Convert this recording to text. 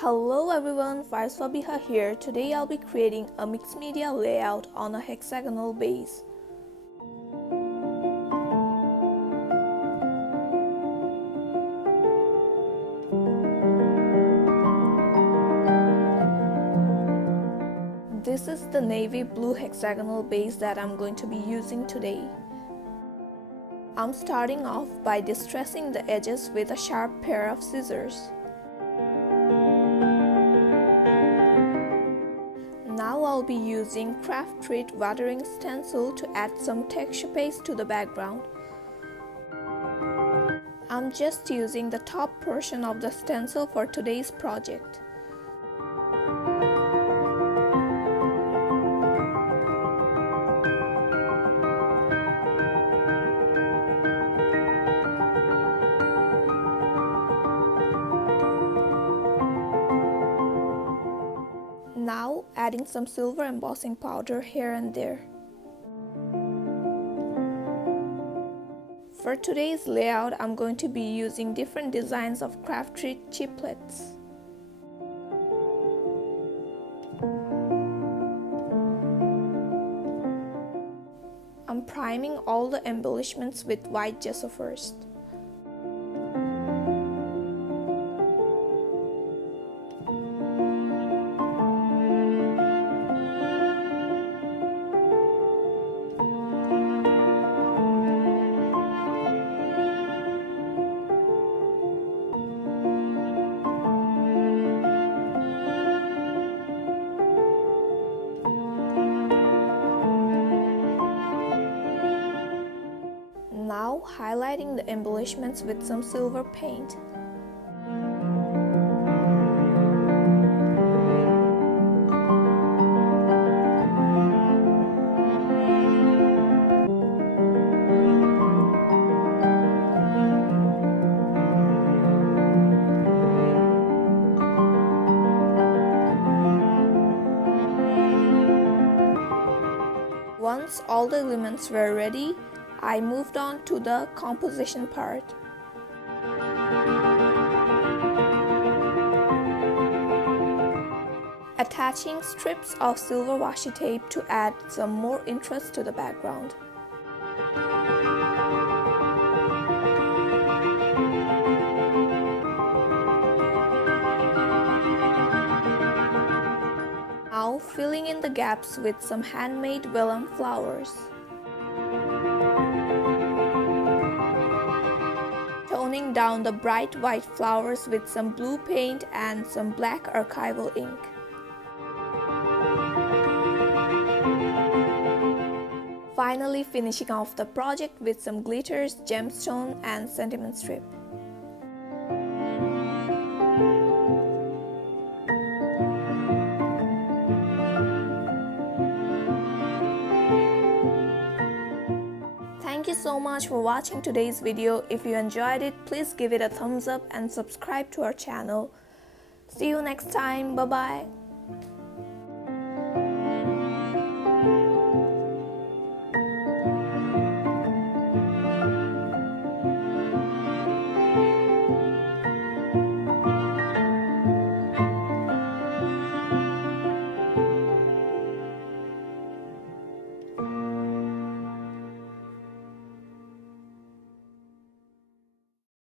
Hello everyone, Faiswabiha here. Today I'll be creating a mixed media layout on a hexagonal base. This is the navy blue hexagonal base that I'm going to be using today. I'm starting off by distressing the edges with a sharp pair of scissors. Now I'll be using CrafTreat watering stencil to add some texture paste to the background. I'm just using the top portion of the stencil for today's project. Now adding some silver embossing powder here and there. For today's layout, I'm going to be using different designs of CrafTreat chiplets. I'm priming all the embellishments with white gesso first. Now highlighting the embellishments with some silver paint. Once all the elements were ready, I moved on to the composition part. Attaching strips of silver washi tape to add some more interest to the background. Now filling in the gaps with some handmade vellum flowers. Toning down the bright white flowers with some blue paint and some black archival ink. Finally finishing off the project with some glitters, gemstone and sentiment strip. Thank you so much for watching today's video. If you enjoyed it, please give it a thumbs up and subscribe to our channel. See you next time. Bye bye.